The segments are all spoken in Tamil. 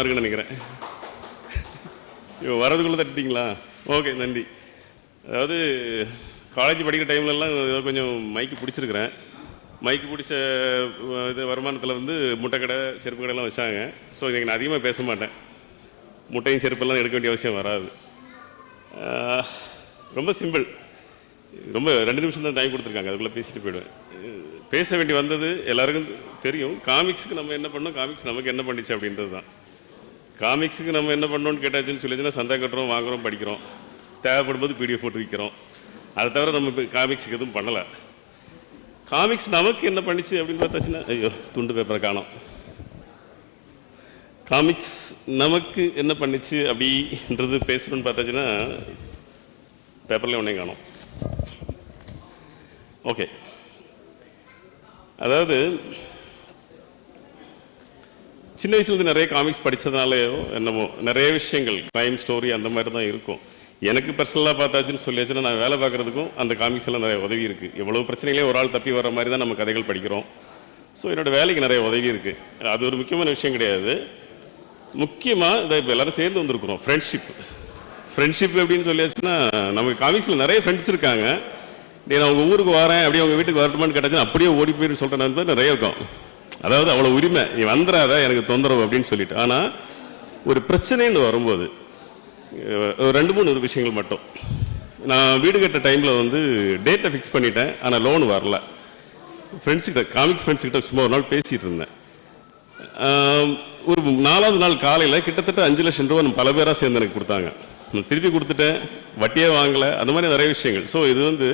பயமாக இருக்குன்னு நினைக்கிறேன். ஐயோ வரதுக்குள்ளே தட்டிட்டீங்களா? ஓகே நன்றி. அதாவது காலேஜ் படிக்கிற டைம்லலாம் ஏதோ கொஞ்சம் மைக்கு பிடிச்சிருக்கிறேன். மைக்கு பிடிச்ச இது வருமானத்தில் வந்து முட்டை கடை செருப்பு கடைலாம் வச்சாங்க. ஸோ இதுக்கு நான் அதிகமாக பேச மாட்டேன். முட்டையும் செருப்பெல்லாம் எடுக்க வேண்டிய அவசியம் வராது. ரொம்ப சிம்பிள் ரொம்ப ரெண்டு நிமிஷம் தான் டைம் கொடுத்துருக்காங்க. அதுக்குள்ளே பேசிட்டு போயிடுவேன். பேச வேண்டி வந்தது எல்லாருக்கும் தெரியும். காமிக்ஸுக்கு நம்ம என்ன பண்ணோம்? காமிக்ஸ் நமக்கு என்ன பண்ணிச்சு அப்படின்றது தான். காமிக்ஸுக்கு நம்ம என்ன பண்ணோம்னு கேட்டாச்சுன்னு சொல்லிச்சுன்னா சந்தா கட்டுறோம் வாங்குறோம் படிக்கிறோம். தேவைப்படும் போது பிடிஎஃப் போட்டு விற்கிறோம் அதை தவிர நம்ம இப்போ காமிக்ஸுக்கு எதுவும் பண்ணலை. காமிக்ஸ் நமக்கு என்ன பண்ணிச்சு அப்படின்னு பார்த்தாச்சுன்னா ஐயோ துண்டு பேப்பரை காணோம். காமிக்ஸ் நமக்கு என்ன பண்ணிச்சு அப்படின்றது பேசணும்னு பார்த்தாச்சுன்னா பேப்பர்லேயே ஒன்றே காணோம். ஓகே அதாவது சின்ன வயசுலேருந்து நிறைய காமிக்ஸ் படித்ததுனாலயோ என்னமோ நிறைய விஷயங்கள் க்ரைம் ஸ்டோரி அந்த மாதிரி தான் இருக்கும். எனக்கு பர்சனலாக பார்த்தாச்சுன்னு சொல்லியாச்சுன்னா நான் வேலை பார்க்குறதுக்கும் அந்த காமிக்ஸ் எல்லாம் நிறைய உதவி இருக்குது எவ்வளோ பிரச்சனைகளே ஒரு ஆள் தப்பி வர மாதிரி தான் நம்ம கதைகள் படிக்கிறோம். ஸோ என்னோட வேலைக்கு நிறைய உதவி இருக்குது அது ஒரு முக்கியமான விஷயம் கிடையாது. முக்கியமாக இதை இப்போ எல்லாரும் சேர்ந்து வந்திருக்கிறோம். ஃப்ரெண்ட்ஷிப் ஃப்ரெண்ட்ஷிப் எப்படின்னு சொல்லியாச்சுன்னா நமக்கு காமிக்ஸில் நிறைய ஃப்ரெண்ட்ஸ் இருக்காங்க. நீ நான் உங்கள் ஊருக்கு வரேன் அப்படியே உங்கள் வீட்டுக்கு வரட்டுமான்னு கேட்டாச்சுன்னா அப்படியே ஓடி போயிருந்து சொல்கிற நண்பர் நிறைய இருக்கும். அதாவது அவ்வளோ உரிமை. நீ வந்துடாத எனக்கு தொந்தரவு அப்படின்னு சொல்லிட்டு. ஆனால் ஒரு பிரச்சனைன்னு வரும்போது ஒரு ரெண்டு மூணு விஷயங்கள் மட்டும். நான் வீடு கட்ட டைமில் வந்து டேட்டை ஃபிக்ஸ் பண்ணிட்டேன் ஆனால் லோன் வரல. ஃப்ரெண்ட்ஸ் கிட்ட காமிக்ஸ் ஃப்ரெண்ட்ஸ் கிட்ட சும்மா ஒரு நாள் பேசிகிட்டு இருந்தேன். ஒரு நாலாவது நாள் காலையில் கிட்டத்தட்ட அஞ்சு லட்சம் ரூபா நம்ம பல பேராக சேர்ந்து எனக்கு கொடுத்தாங்க. நான் திருப்பி கொடுத்துட்டேன் வட்டியே வாங்கலை அந்த மாதிரி நிறைய விஷயங்கள். ஸோ இது வந்து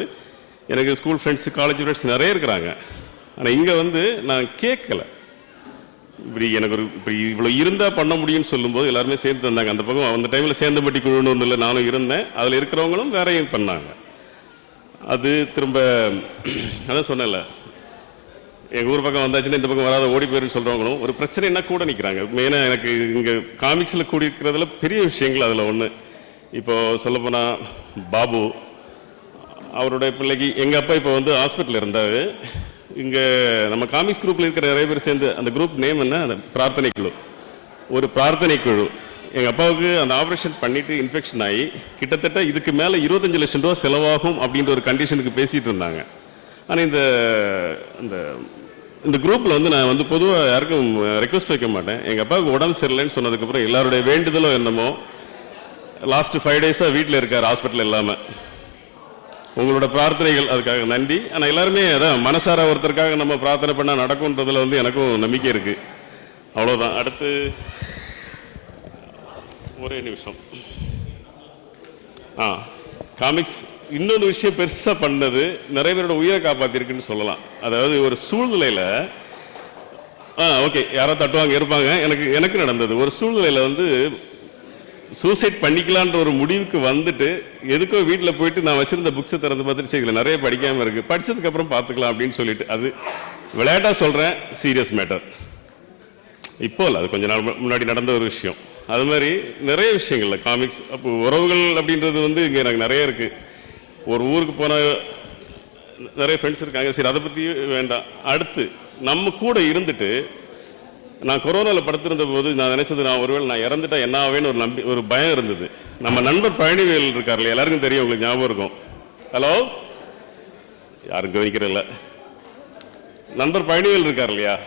எனக்கு ஸ்கூல் ஃப்ரெண்ட்ஸு காலேஜ் ஃப்ரெண்ட்ஸ் நிறைய இருக்கிறாங்க. ஆனால் இங்கே வந்து நான் கேட்கலை இப்படி எனக்கு ஒரு இப்படி இவ்வளோ இருந்தால் பண்ண முடியும்னு சொல்லும்போது எல்லாருமே சேர்ந்து தந்தாங்க. அந்த பக்கம் அந்த டைமில் சேர்ந்தபட்டி குழுன்னு ஒன்றும் இல்லை நானும் இருந்தேன். அதில் இருக்கிறவங்களும் வேறையும் பண்ணாங்க. அது திரும்ப அதான் சொன்னேன்ல. எங்கள் ஊர் பக்கம் வந்தாச்சுன்னா இந்த பக்கம் வராத ஓடி போயிருன்னு சொல்கிறவங்களும் ஒரு பிரச்சனைனா கூட நிற்கிறாங்க மெயினாக எனக்கு இங்கே காமிக்ஸில் கூடியிருக்கிறதுல பெரிய விஷயங்கள் அதில் ஒன்று இப்போ சொல்லப்போனால் பாபு அவருடைய பிள்ளைக்கு எங்கள் அப்பா இப்போ வந்து ஹாஸ்பிட்டலில் இருந்தார். இங்கே நம்ம காமிக்ஸ் குரூப்பில் இருக்கிற நிறைய பேர் சேர்ந்து அந்த குரூப் நேம் என்ன? அந்த பிரார்த்தனை குழு. ஒரு பிரார்த்தனை குழு. எங்கள் அப்பாவுக்கு அந்த ஆப்ரேஷன் பண்ணிவிட்டு இன்ஃபெக்ஷன் ஆகி கிட்டத்தட்ட இதுக்கு மேலே இருபத்தஞ்சு லட்சம் ரூபா செலவாகும் அப்படின்ற ஒரு கண்டிஷனுக்கு பேசிகிட்டு இருந்தாங்க. ஆனால் இந்த இந்த இந்த குரூப்பில் வந்து நான் வந்து பொதுவாக யாருக்கும் ரெக்வஸ்ட் வைக்க மாட்டேன். எங்கள் அப்பாவுக்கு உடம்பு சரியில்லைன்னு சொன்னதுக்கப்புறம் எல்லாருடைய வேண்டுதலோ என்னமோ லாஸ்ட்டு ஃபைவ் டேஸாக வீட்டில் இருக்கார் ஹாஸ்பிட்டல் இல்லாமல் உங்களோட பிரார்த்தனைகள் அதுக்காக நன்றி. ஆனால் எல்லாருமே அதான் மனசார ஒருத்தருக்காக நம்ம பிரார்த்தனை பண்ணால் நடக்கும்ன்றதுல வந்து எனக்கும் நம்பிக்கை இருக்குது அவ்வளோதான் அடுத்து ஒரே நிமிஷம். ஆ காமிக்ஸ் இன்னொரு விஷயம் பெருசாக பண்ணது நிறைய பேரோட உயிரை காப்பாற்றிருக்குன்னு சொல்லலாம். அதாவது ஒரு சூழ்நிலையில் ஆ ஓகே யாரோ தட்டுவாங்க இருப்பாங்க எனக்கு எனக்கு நடந்தது. ஒரு சூழ்நிலையில் வந்து சூசைட் பண்ணிக்கலான்ற ஒரு முடிவுக்கு வந்துட்டு எதுக்கோ வீட்டில் போயிட்டு நான் வச்சுருந்த புக்ஸை திறந்து பார்த்துட்டு சரி இதில் நிறைய படிக்காமல் இருக்குது படிச்சதுக்கப்புறம் பார்த்துக்கலாம் அப்படின்னு சொல்லிட்டு அது விளையாட்டாக சொல்கிறேன் சீரியஸ் மேட்டர் இப்போ இல்லை அது கொஞ்ச நாள் முன்னாடி நடந்த ஒரு விஷயம். அது மாதிரி நிறைய விஷயங்கள்ல காமிக்ஸ் அப்போ உறவுகள் அப்படின்றது வந்து இங்கே எனக்கு நிறைய இருக்குது ஒரு ஊருக்கு போன நிறைய ஃப்ரெண்ட்ஸ் இருக்காங்க. சரி அதை பற்றி வேண்டாம். அடுத்து நம்ம கூட இருந்துட்டு நான் கொரோனாவில் படுத்திருந்த போது நான் நினைச்சது நான் ஒருவேளை நான் இறந்துட்டா என்ன ஆவேன்னு ஒரு நம்பி ஒரு பயம் இருந்தது. நம்ம நண்பர் பழனிவேல் இருக்கார்ல எல்லாருக்கும் தெரியும் உங்களுக்கு ஞாபகம் இருக்கும். ஹலோ யாரும் கவனிக்கிறதில்ல. நண்பர் பழனிவேல் இருக்கார் இல்லையா?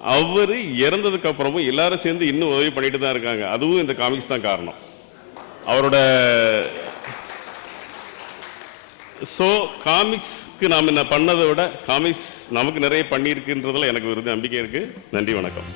அவர் இறந்ததுக்கு அப்புறமும் எல்லாரும் சேர்ந்து இன்னும் உதவி பண்ணிட்டு தான் இருக்காங்க. அதுவும் இந்த காமிக்ஸ் தான் காரணம். அவரோட ஸோ காமிக்ஸ்க்கு நாம் என்ன பண்ணதை விட காமிக்ஸ் நமக்கு நிறைய பண்ணியிருக்குன்றதில் எனக்கு ஒரு நம்பிக்கை இருக்குது நன்றி வணக்கம்.